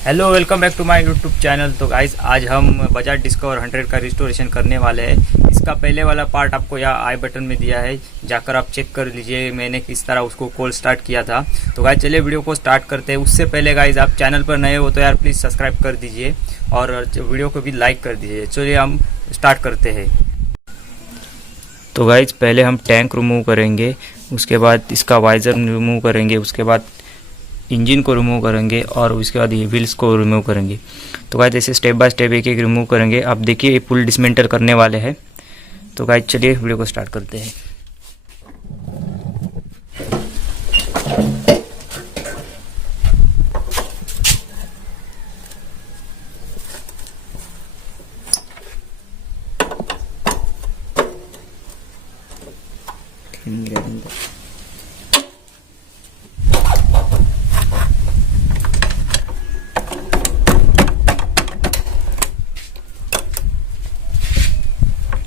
Hello, welcome back to my YouTube channel. तो guys आज हम बजाज डिस्कवर 100 का रिस्टोरेशन करने वाले हैं। इसका पहले वाला पार्ट आपको यहाँ आई बटन में दिया है, जाकर आप चेक कर लीजिए मैंने किस तरह उसको कॉल स्टार्ट किया था। तो गाइज चलिए वीडियो को स्टार्ट करते हैं। उससे पहले गाइज आप चैनल पर नए हो तो यार प्लीज़ सब्सक्राइब कर दीजिए और वीडियो को भी लाइक कर दीजिए। चलिए हम स्टार्ट करते हैं। तो गाइज पहले हम टैंक रिमूव करेंगे, उसके बाद इसका वाइज़र रिमूव करेंगे, उसके बाद इंजन को रिमूव करेंगे और उसके बाद ये व्हील्स को रिमूव करेंगे। तो गाइस ऐसे स्टेप बाय स्टेप एक एक रिमूव करेंगे। आप देखिए ये फुल डिसमेंटल करने वाले हैं। तो गाइस चलिए वीडियो को स्टार्ट करते हैं।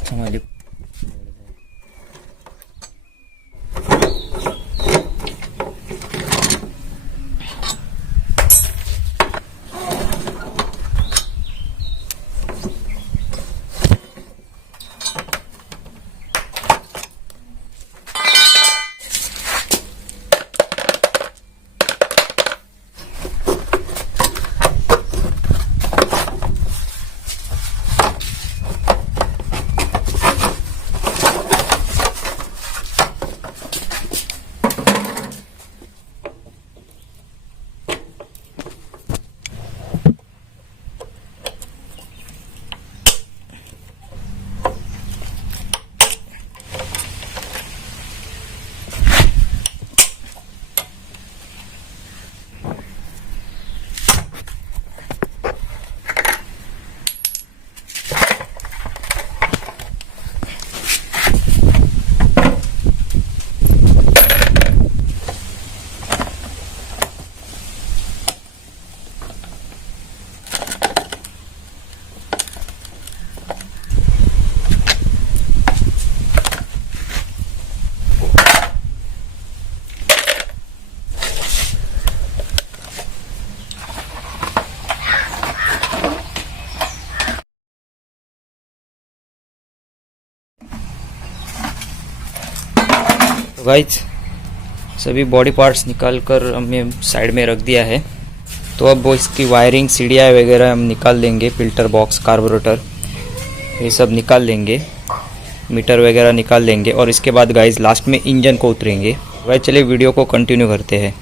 हमारे तो गाइज सभी बॉडी पार्ट्स निकाल कर हमने साइड में रख दिया है। तो अब वो इसकी वायरिंग सीढ़ियाँ वगैरह हम निकाल लेंगे, फिल्टर बॉक्स, कार्बोरेटर ये सब निकाल लेंगे, मीटर वगैरह निकाल लेंगे और इसके बाद गाइज लास्ट में इंजन को उतरेंगे। गाइज चलिए वीडियो को कंटिन्यू करते हैं।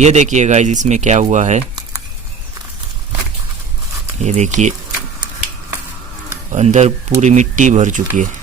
ये देखिए गाइज इसमें क्या हुआ है, ये देखिए अंदर पूरी मिट्टी भर चुकी है।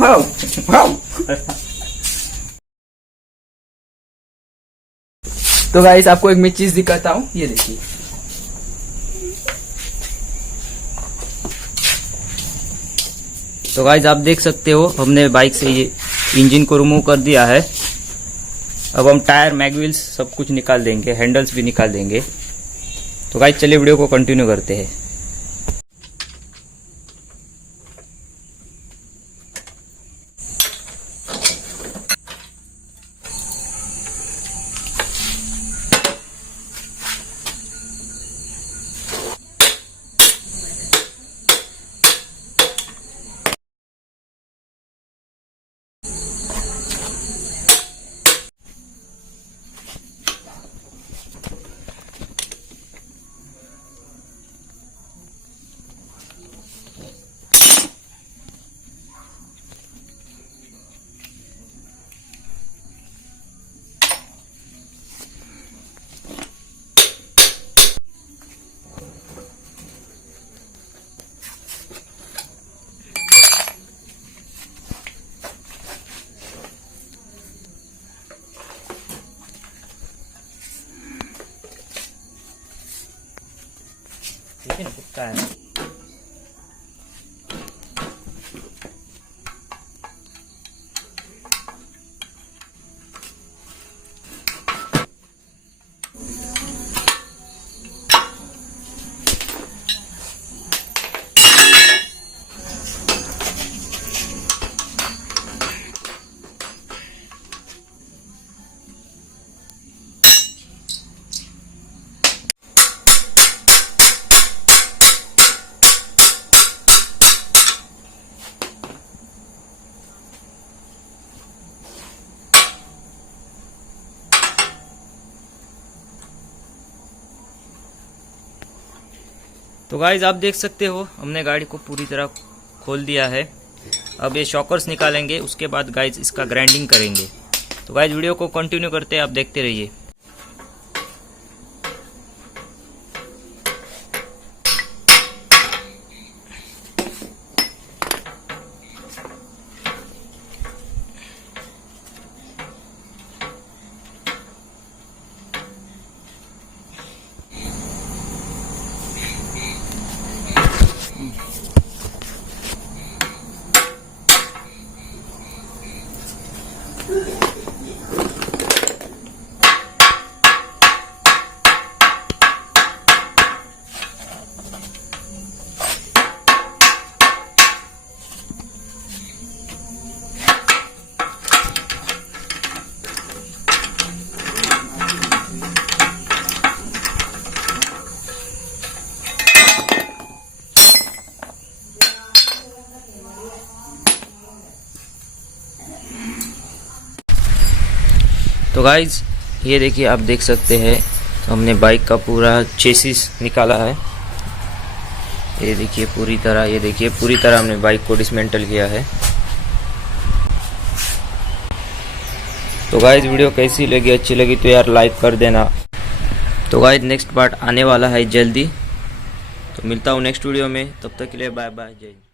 Wow wow. तो गाइस आपको एक मैं चीज दिखाता हूँ, ये देखिए। तो गाइस आप देख सकते हो हमने बाइक से ये इंजन को रिमूव कर दिया है। अब हम टायर, मैगव्हील्स सब कुछ निकाल देंगे, हैंडल्स भी निकाल देंगे। तो गाइस चलिए वीडियो को कंटिन्यू करते हैं। ठीक है ना, कुत्ता है। तो गाइज आप देख सकते हो हमने गाड़ी को पूरी तरह खोल दिया है। अब ये शॉकर्स निकालेंगे, उसके बाद गाइज इसका ग्राइंडिंग करेंगे। तो गाइज वीडियो को कंटिन्यू करते हैं, आप देखते रहिए। तो गाइज ये देखिए, आप देख सकते हैं हमने बाइक का पूरा चेसिस निकाला है। ये देखिए पूरी तरह हमने बाइक को डिसमेंटल किया है। तो गाइज वीडियो कैसी लगी, अच्छी लगी तो यार लाइक कर देना। तो गाइज नेक्स्ट पार्ट आने वाला है जल्दी, तो मिलता हूँ नेक्स्ट वीडियो में। तब तक के लिए बाय बाय, जय हिंद।